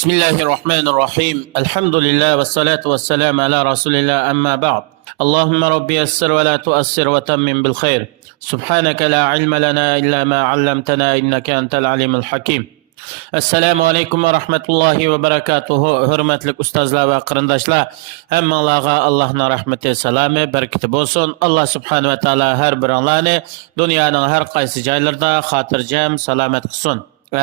بسم الله الرحمن الرحيم الحمد لله والصلاة والسلام على رسول الله أما بعد اللهم ربي يسر ولا تؤسر وتمم بالخير سبحانك لا علم لنا إلا ما علمتنا إنك أنت العليم الحكيم Assalamu alaykum va rahmatullohi va barakatuhu. Hurmatli ustozlar va qarindoshlar, hammanglarga Allohning rahmati, salomi, barakati bo'lsin. Alloh subhanahu va taolo har biringlarni dunyoning har qaysi joylarida xotirjam, salomat qilsin.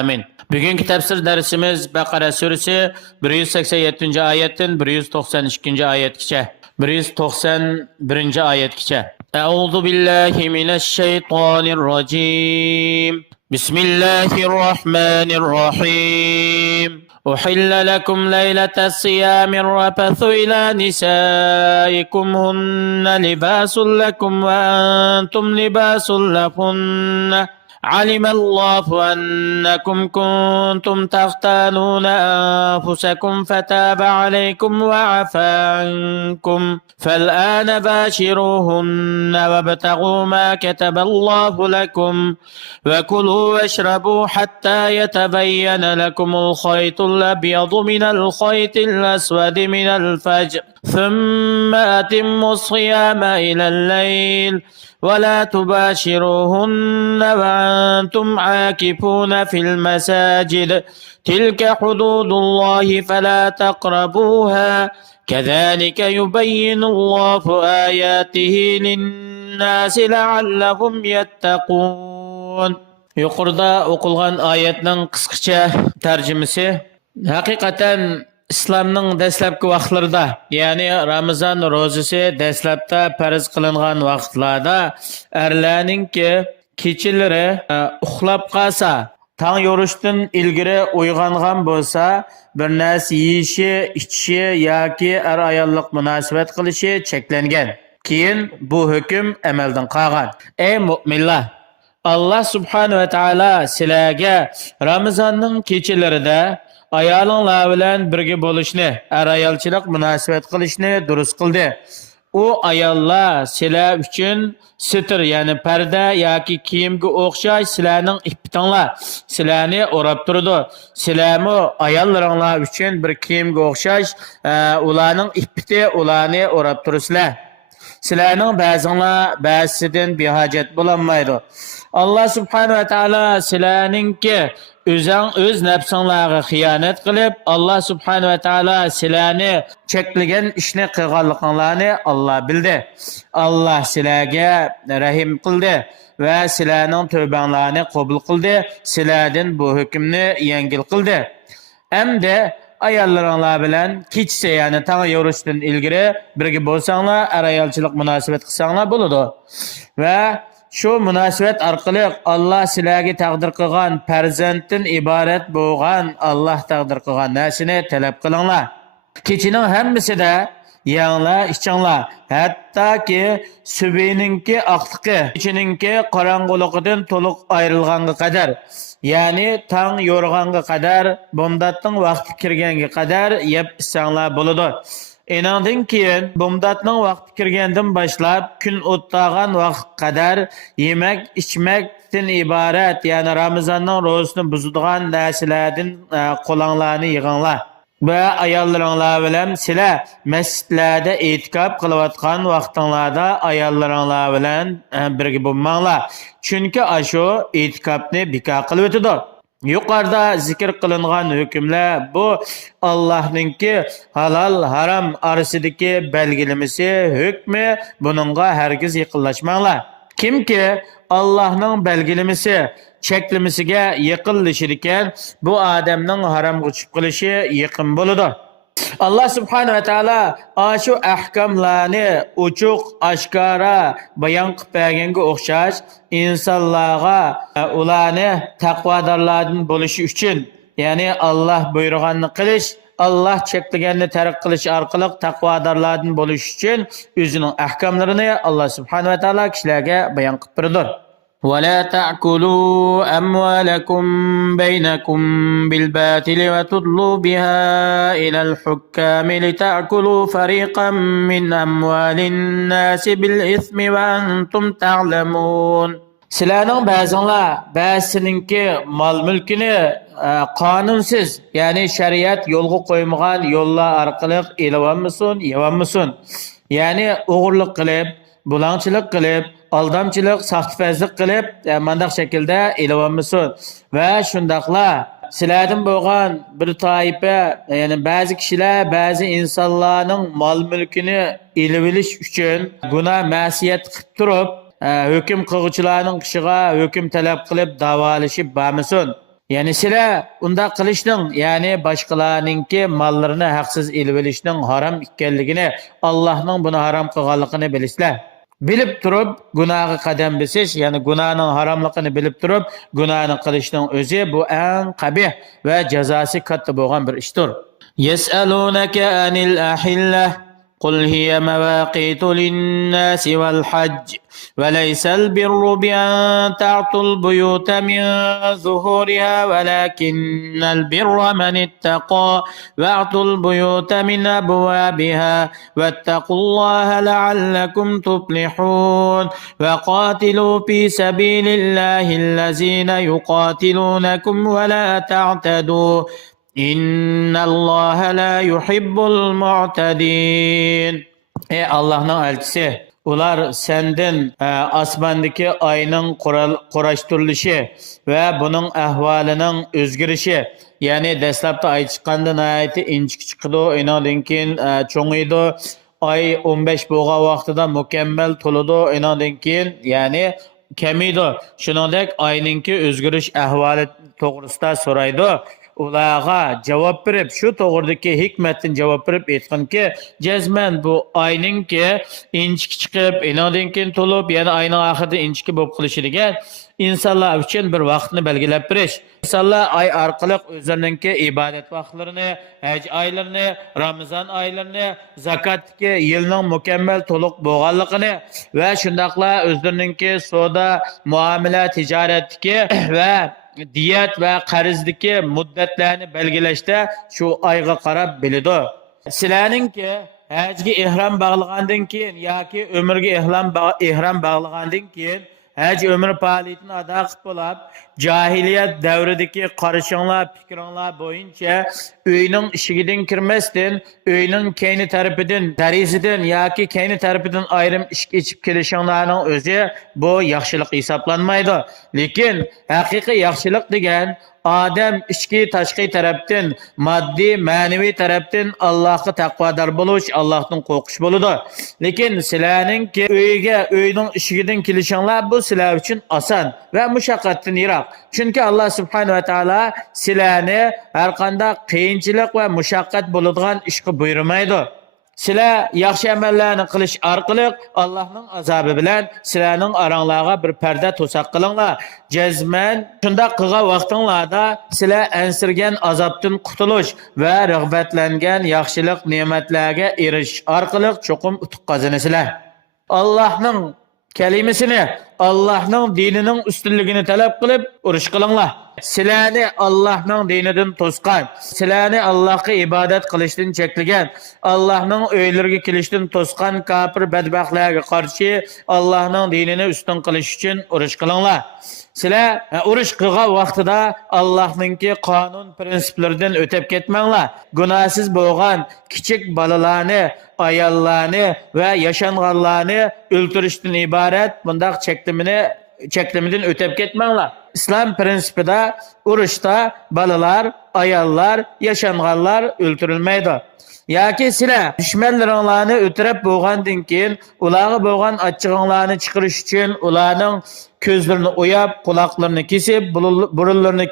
Amin. Bugungi tafsir darsimiz Baqara surasi 187-oyatdan 192-oyatgacha. 191-oyatgacha. A'udhu billahi minash shaytonir rojim. بسم الله الرحمن الرحيم أحل لكم ليلة الصيام الرفث إلى نسائكم هن لباس لكم وأنتم لباس لهن علم الله أنكم كنتم تختانون أنفسكم فتاب عليكم وعفى عنكم فالآن باشروهن وابتغوا ما كتب الله لكم وكلوا واشربوا حتى يتبين لكم الخيط الأبيض من الخيط الأسود من الفجر ثم أتموا الصيام إلى الليل ولا تباشروهن وأنتم عاكفون في المساجد تلك حدود الله فلا تقربوها كذلك يبين الله آياته للناس لعلهم يتقون. Yuqorida o'qilgan oyatning qisqacha tarjimasi haqiqatan İslamның dastlabki vaqtlarida, ya'ni Ramazon ro'zasi dastlabda farz qilingan vaqtlarda erlarningki kechalari uxlab qolsa, tong yorishdan ilgari uyg'ongan bo'lsa, bir narsa yeyishi, ichishi yoki ayollik munosabat qilishi cheklangan. Keyin bu hukm amaldan qolgan. Ey mu'minlar, Allah subhanahu va taolo sizlarga Ramazonning kechalarida ayolinglar bilan birga bo'lishni, ayolchilik munosabat qilishni durust qildi. U ayollar sizlar uchun sitr, ya'ni parda yoki kiyimga o'xshash sizlarning ippitinglar, sizlarni o'rab turdi. Sizlarmi ayollaringlar uchun bir kiyimga o'xshash ularning ippiti, ularni o'rab tursizlar. Sizlarning ba'zinglar ba'zisidan behojat bo'lolmaydi. Allah subhanahu va taolo sizlarningki o'z nafsinglarga xiyonat qilib, Allah subhanahu va taolo sizlarni cheklagan ishni qilganliginglarni Allah bildi. Allah sizlarga rahim qildi va sizlarning tövbanglarni qabul qildi. Sizlardan bu hukmni yengil qildi. Endi ayollaringlar bilan kechsa, ya'ni tong yorishdan ilgari birga bo'lsanglar, ayolchilik munosabat qilsanglar bo'ladi. Va shu munosabat orqali Allah sizlarga taqdir qilgan farzanddan iborat bo'lgan, Allah taqdir qilgan narsani talab qilinglar. Kechining hammasida yanglar, ichinglar, hattoki subininki oqligi, kechininki qorong'uligidan to'liq ayrilganga qadar, ya'ni tong yorg'anga qadar, bomdatning vaqti kirganga qadar yeb ichsanglar bo'ladi. Enandan keyin bomdatning vaqti kirgandan boshlab kun o'tgan vaqt qadar yemak ichmakdan iborat, ya'ni Ramazonning ro'zasini buzadigan narsalardan qo'linglarni yig'inglar. Va ayollaringlar bilan sizlar masjidlarda e'tikof qilayotgan vaqtinglarda ayollaringlar bilan birga bo'lmanglar. Chunki ashu e'tikofni bekor qilib o'tadi. Yuqorida zikr qilingan hukmlar bu Allohningki halol harom orasidagi belgilamasi hukmi, buningga hargiz yaqinlashmanglar. Kimki Allohning belgilamasi cheklimasiga yaqinlashir ekan, bu odamning haromga tushib qolishi yaqin bo'ladi. Allah subhanahu va taolo shu ahkamlarni ochiq, oshkora bayon qilib berganga o'xshash insonlarga ularni taqvodorlardan bo'lishi uchun, ya'ni Allah buyurganini qilish, Allah cheklaganini tark qilish orqali taqvodorlardan bo'lish uchun o'zining ahkamlarini Allah subhanahu va taolo kishilarga bayon qilib berdi. ولا تأكلوا أموالكم بينكم بالباطل وتدلوا بها إلى الحكام لتأكلوا فريقا من أموال الناس بالإثم وأنتم تعلمون. Sizlarning ba'zinglar ba'zininki mol mulkini qonunsiz, ya'ni shariat yo'lga qo'ymagan yo'llar orqali elavommisun, yevommisun. Ya'ni o'g'irlik qilib, bulangchilik qilib, aldamchilik, saxtipazlik qilib, mandaq shaklda elavommisun. Va shundaqlar sizlardan bo'lgan bir toifa, ya'ni ba'zi kishilar, ba'zi insonlarning mol mulkini elib olish uchun gunoh ma'siyat qilib turib, hüküm qilg'uvchilarning qishiga hüküm talab qilib davolashib bormasin. Ya'ni sizlar unda qilishning, ya'ni boshqalarningki mollarini haqsiz elib olishning harom ekanligini, Allohning buni harom qilganligini bilasizlar. Bilib turib gunohga qadam bosish, ya'ni gunohning haromligini bilib turib gunohni qilishning o'zi bu eng qabih va jazosi katta bo'lgan bir ishdir. Yes'alunaka anil ahillah قل هي مواقيت للناس والحج وليس البر بأن تعطوا البيوت من ظهورها ولكن البر من اتقى واعطوا البيوت من أبوابها واتقوا الله لعلكم تفلحون وقاتلوا في سبيل الله الذين يقاتلونكم ولا تعتدوا İnnallâhe la yuhibbul mu'tedin. Ey Allah'ın elçisi, ular senden asmandaki ayının quraştırılışı ve bunun ahvalının özgürüşü, yani dastlabda ay chiqqandan ayeti inchik chiqdi, undan keyin cho'ngiydi, ay 15 bo'lgan vaqtida mukammal to'ladi, undan keyin ya'ni kamiydi. Shuningdek ayninki o'zgarish ahvoli to'g'risida so'raydi. Ularga javob berib, shu to'g'ridagi hikmatdan javob berib aytganki, jazman bu oyninki inchik chiqib, undan keyin to'lib, yana oyning oxirida inchik bo'lib qilishi degan insonlar uchun bir vaqtni belgilab berish. İnsanlar ay orqali o'zlarining ibodat vaqtlarini, haj oylarini, Ramazon oylarini, zakotga yilning mukammal to'liq bo'lganligini va shundaqla o'zlarining savdo, muomala, tijoratdagi va diyat va qarzdagi muddatlarni belgilashda shu oyga qarab biladi. Sizlarningki hajga ihrom bog'lagandan keyin yoki umrga ihrom bog'lagandan keyin haj umr faoliyatini ado qilib bo'lib, jahiliyat davridagi qarashinglar, fikringlar bo'yicha uyning ishigidan kirmasdan, uyning keyni tarafidan, darizidan yoki keyni tarafidan ayrim ishga ichib kelishinglarning o'zi bu yaxshilik hisoblanmaydi. Lekin haqiqiy yaxshilik degan odam ichki tashqi tarafdan, moddiy, ma'naviy tarafdan Allohga taqvodor bo'lish, Allohdan qo'rqish bo'ladi. Lekin sizlarningki uyning ishigidan kelishinglar bu sizlar uchun oson va mushaqqatdan yiroq. Chunki Alloh subhanahu va taolo sizlarni har qanday qiyinchilik va mushaqqat bo'ladigan ishga buyurmaydi. Sizlar yaxshi amallarni qilish orqali Allohning azobi bilan sizlarning oranglarga bir parda to'saq qilinglar. Jazman shunda qilgan vaqtinglarda sizlar ansirgan azobdan qutulish va rag'batlangan yaxshilik ne'matlarga erishish orqali cho'qim utuq qozonasizlar. Allohning kalimasini, Allohning dinining ustunligini talab qilib urush qilinglar. Sizlarni Allohning dinidan to'sqan, sizlarni Allohga ibodat qilishdan cheklagan, Allohning uylariga kelishdan to'sqan kafir badbaxtlarga qarshi Allohning dinini ustun qilish uchun urush qilinglar. Sizlar urush qilgan vaqtida Allohningki qonun prinsiplaridan o'tib ketmanglar. Gunohsiz bo'lgan kichik bolalarni, ayollarni va yashanganlarni o'ltirishdan iborat bundaq cheklimidan o'tib ketmanglar. İslam prinsipida urushda balalar, ayollar, yashanganlar o'ltirilmaydi. Yoki sizlar dushmanlaringlarni o'tirib bo'lgandan keyin ularga bo'lgan achchig'inglarni chiqarish uchun ularning ko'zlarini o'yab, quloqlarini kesib, burunlarini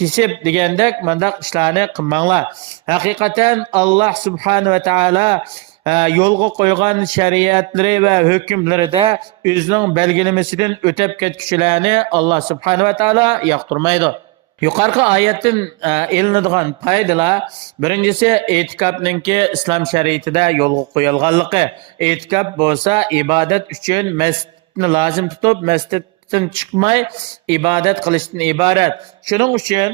kesib degandek mandaq ishlarni qilmanglar. Haqiqatan Alloh subhanahu va taolo yo'lga qo'ygan shariatlari va hukmlarida o'zining belgilamasidan o'tib ketguchilarni Alloh subhanahu va taolo yoqtirmaydi. Yuqorqi oyatdan elinadigan foydalar, birinchisi e'tikofningki islom shariatida yo'lga qo'yilganligi. E'tikof bo'lsa ibodat uchun masjidni lozim tutib, masjiddan chiqmay ibodat qilishdan iborat. Shuning uchun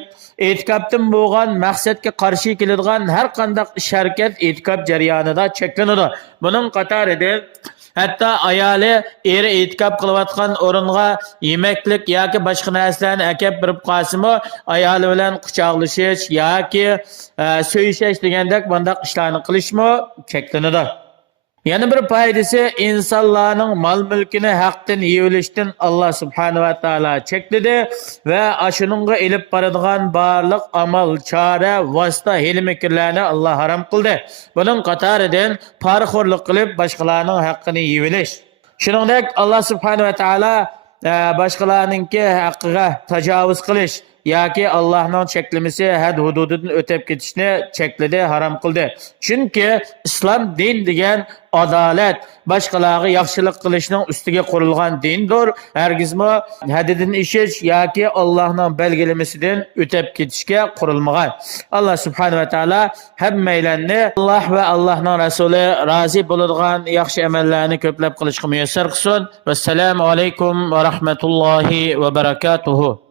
e'tikofdan bo'lgan maqsadga qarshi keladigan har qanday ish harakat e'tikof jarayonida cheklanadi. Buning qatorida Hatto ayoli eri e'tikob qilayotgan o'ringa yemeklik yoki boshqa narsalarni akab berib qolsa-mu, ayoli bilan quchoqlashish yoki so'yishish degandek bunday ishlarni qilishmi cheklanadi. Yana bir foydasi insonlarning mol-mulkini haqdan yevilishdan Alloh subhanahu va taolo chekladi va ashuningga ilib boradigan barliq amal, chora, vosita, hil-mikrlarni Alloh harom qildi. Buning qatoridan parxo'rlik qilib boshqalarning haqqini yevilish. Shuningdek Alloh subhanahu va taolo boshqalarningki haqqiga tajovuz qilish yoki Allohning cheklamasi had hududidan o'tib ketishni chekladi, harom qildi. Chunki islom din degan adolat, boshqalarga yaxshilik qilishning ustiga qurilgan dindir. Hargizmi haddidan ishish yoki Allohning belgilamasidan o'tib ketishga qurilmagan. Alloh subhanahu va taolo hammalarni Alloh va Allohning rasuli rozi bo'ladigan yaxshi amallarni ko'plab qilishga muyassar qilsin. Vassalomu alaykum va rahmatullohi va barakatuh.